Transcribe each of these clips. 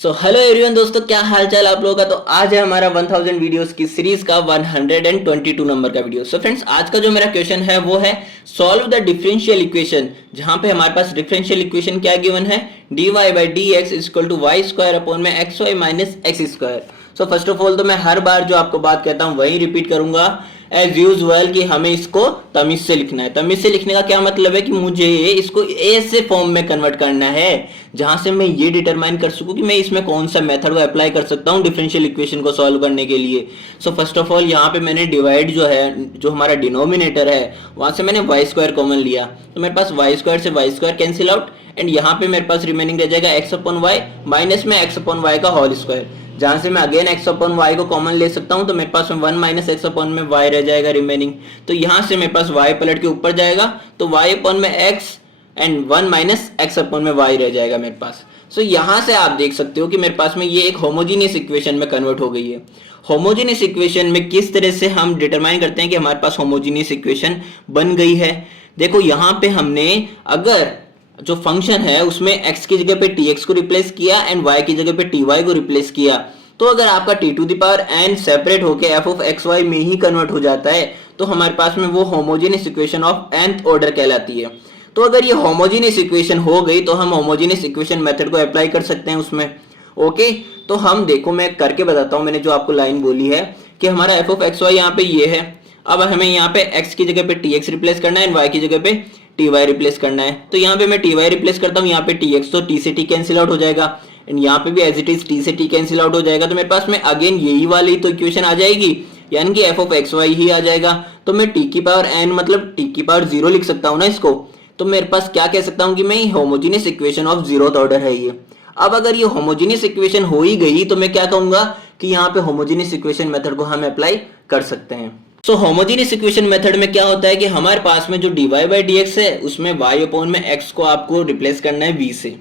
So hello everyone दोस्तों, क्या हाल चाल आप लोगों का। तो आज है हमारा 1000 वीडियोस की सीरीज का 122 नंबर का वीडियो। सो फ्रेंड्स, आज का जो मेरा क्वेश्चन है वो है सॉल्व द डिफरेंशियल इक्वेशन, जहां पे हमारे पास डिफरेंशियल इक्वेशन क्या गिवन है, dy by d x equal to y square upon में x y minus x square. So first of all तो मैं हर बार जो आपको बात कहता हूँ वही रिपीट करूंगा एज यूजुअल कि हमें इसको तमीज से लिखना है। तमीज से लिखने का क्या मतलब है कि मुझे इसको ऐसे फॉर्म में कन्वर्ट करना है जहां से मैं ये डिटरमाइन कर सकूं कि मैं इसमें कौन सा मेथड को अप्लाई कर सकता हूं डिफरेंशियल इक्वेशन को सॉल्व करने के लिए। सो फर्स्ट ऑफ ऑल यहाँ पे मैंने डिवाइड जो है, जो हमारा डिनोमिनेटर है वहां से मैंने वाई स्क्वायर कॉमन लिया, तो मेरे पास वाई स्क्वायर से y square cancel out and यहाँ पे मेरे पास रिमेनिंग रह जाएगा एक्स अपॉन वाई माइनस में एक्स अपॉन वाई का होल स्क्वायर, जहां से मैं अगेन x अपॉन y को कॉमन ले सकता हूं, तो मेरे पास में 1 माइनस एक्स अपॉन में y रह जाएगा रिमेनिंग। तो यहां से मेरे पास y पलट के ऊपर जाएगा तो y अपॉन में x and 1 minus x upon में y रह जाएगा मेरे पास। सो यहां से आप देख सकते हो कि मेरे पास में ये एक होमोजीनियस इक्वेशन में कन्वर्ट हो गई है। होमोजीनियस इक्वेशन में किस तरह से हम डिटरमाइन करते हैं कि हमारे पास होमोजीनियस इक्वेशन बन गई है। देखो यहाँ पे हमने अगर जो फंक्शन है उसमें x की जगह पे tx को रिप्लेस किया एंड y की जगह पे ty को रिप्लेस किया, तो अगर आपका t to the power n separate होके f ऑफ एक्स वाई में ही कन्वर्ट हो जाता है तो हमारे पास में वो homogeneous equation of nth order कहलाती है। तो अगर ये होमोजेनियस इक्वेशन हो गई तो हम होमोजेनियस इक्वेशन मेथड को अप्लाई कर सकते हैं उसमें। ओके, तो हम देखो मैं करके बताता हूं। मैंने जो आपको लाइन बोली है कि हमारा f ऑफ एक्स वाई यहाँ पे ये है, अब हमें यहाँ पे x की जगह पे tx रिप्लेस करना है एंड y की जगह पे ty रिप्लेस करना है। तो यहाँ पे मैं ty रिप्लेस करता हूँ, यहाँ पे tx, तो t से t कैंसिल आउट हो जाएगा एंड यहाँ पे भी एज इट इज t से t कैंसिल आउट हो जाएगा। तो मेरे पास में अगेन यही वाली तो इक्वेशन आ जाएगी, यानी कि f ऑफ एक्स वाई ही आ जाएगा। तो मैं t की पावर n मतलब t की पावर 0 लिख सकता हूँ ना इसको। तो मेरे पास क्या कह सकता हूँ कि मैं homogeneous equation of zeroth order है ये। अब अगर ये होमोजीनियस इक्वेशन हो ही गई तो मैं क्या कहूंगा कि यहाँ पे होमोजीनियस इक्वेशन मेथड को हम अप्लाई कर सकते हैं। सो होमोजीनियस इक्वेशन मेथड में क्या होता है कि हमारे पास में जो dy बाई डी एक्स है उसमें y अपॉन में x को आपको रिप्लेस करना है v से,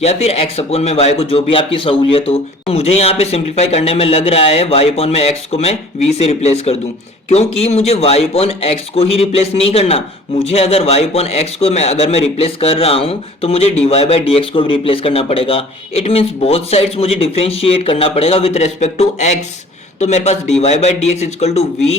या फिर x अपॉन में y को, जो भी आपकी सहूलियत हो। मुझे यहाँ पे सिंप्लीफाई करने में लग रहा है y अपॉन में x को मैं v से रिप्लेस कर दूं, क्योंकि मुझे y अपॉन x को ही रिप्लेस नहीं करना। मुझे अगर y अपॉन x को अगर मैं रिप्लेस कर रहा हूं तो मुझे dy बाई डी एक्स को भी रिप्लेस करना पड़ेगा। इट मीन्स बोथ साइड्स मुझे डिफरेंशिएट करना पड़ेगा विद रेस्पेक्ट टू x। तो मेरे पास dy by d x equal to v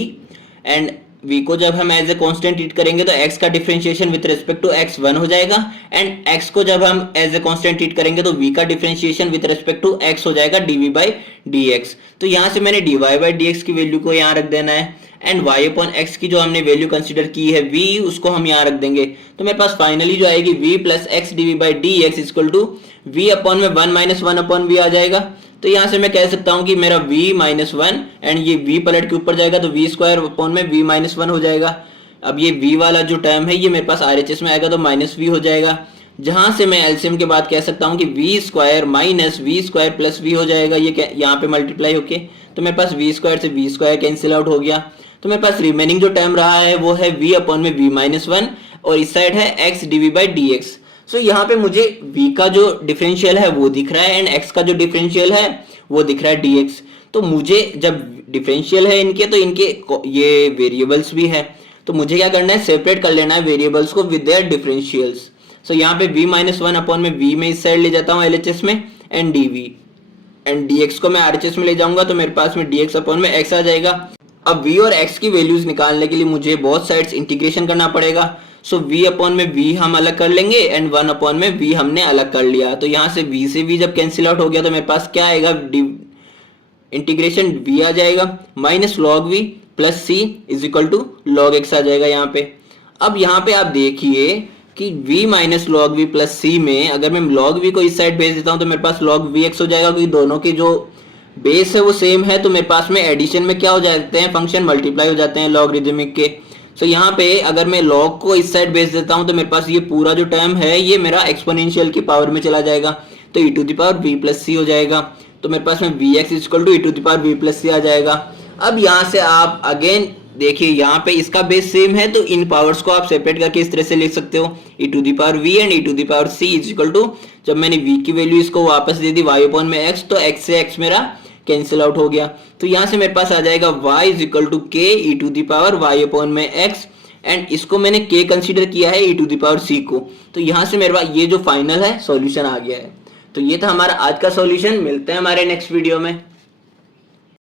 and v को जब हम एज ए कांस्टेंट ट्रीट करेंगे तो x का differentiation with respect to x 1 हो जाएगा एंड x को जब हम एज ए कांस्टेंट ट्रीट करेंगे तो v का differentiation with respect to x हो जाएगा dv बाई dx। तो यहाँ से मैंने dy बाई dx की वैल्यू को यहाँ रख देना है एंड y अपॉन x की जो हमने वैल्यू कंसीडर की है v, उसको हम यहाँ रख देंगे। तो मेरे पास फाइनली जो आएगी v plus x dv by dx equal to v upon में 1 माइनस 1 अपॉन v आ जाएगा। तो यहाँ से मैं कह सकता हूँ कि मेरा v माइनस 1 एंड ये v पलट के ऊपर जाएगा तो v स्क्वायर अपॉन में v माइनस 1 हो जाएगा। अब ये v वाला जो टर्म है ये मेरे पास RHS में आएगा तो माइनस v हो जाएगा, जहां से मैं एलसीएम के बाद कह सकता हूँ कि v square minus v square plus v हो जाएगा, ये यहाँ पे मल्टीप्लाई होके। तो मेरे पास v स्क्वायर से v स्क्वायर कैंसिल आउट हो गया। तो मेरे पास रिमेनिंग जो टर्म रहा है वो है v अपॉन में v माइनस 1 और इस साइड है x dv बाई dx। सो यहाँ पे मुझे v का जो डिफरेंशियल है वो दिख रहा है एंड x का जो डिफरेंशियल है वो दिख रहा है dx। तो मुझे जब डिफरेंशियल है इनके तो इनके ये वेरिएबल्स भी है, तो मुझे क्या करना है, सेपरेट कर लेना है वेरिएबल्स को विद देयर डिफरेंशियल्स। सो यहाँ पे v माइनस 1 अपॉन में v में इस साइड ले जाता हूँ LHS में एंड dv एंड dx को मैं RHS में ले जाऊंगा तो मेरे पास में dx अपॉन में x आ जाएगा। अब v और x की वैल्यूज निकालने के लिए मुझे बहुत साइड्स इंटीग्रेशन करना पड़ेगा। सो v अपॉन में v हम अलग कर लेंगे एंड 1 अपॉन में v हमने अलग कर लिया। तो यहाँ से v से v जब कैंसिल आउट हो गया तो मेरे पास क्या आएगा, इंटीग्रेशन v आ जाएगा minus log v plus c is equal to log x आ जाएगा यहाँ पे। अब यहाँ पे आप देखिए कि v minus log v plus c में अगर मैं लॉग v को इस साइड भेज देता हूँ तो मेरे पास लॉग vx हो जाएगा, क्योंकि दोनों के जो बेस है वो सेम है। तो मेरे पास में एडिशन में क्या हो जाते हैं, फंक्शन मल्टीप्लाई हो जाते हैं लॉगरिदमिक के। सो यहाँ पे अगर मैं लॉग को इस साइड भेज देता हूँ तो मेरे पास ये पूरा जो टर्म है ये मेरा एक्सपोनेंशियल की पावर में चला जाएगा, तो e to the power v plus c हो जाएगा। तो मेरे पास में vx equal to e to the power v plus c आ जाएगा। अब यहाँ से आप अगेन देखिए यहाँ पे इसका बेस सेम है तो इन पावर्स को आप सेपरेट करके इस तरह से लिख सकते हो, e to the power v and e to the power c is equal to, जब मैंने v की वैल्यू इसको वापस दे दी y अपॉन में x तो x से x मेरा कैंसिल आउट हो गया। तो यहाँ से मेरे पास आ जाएगा y is equal to k e to the power y upon में x एंड इसको मैंने k कंसीडर किया है e to the power c को। तो यहाँ से मेरे पास ये जो फाइनल है सॉल्यूशन आ गया है। तो ये था हमारा आज का सॉल्यूशन। मिलते हैं हमारे नेक्स्ट वीडियो में।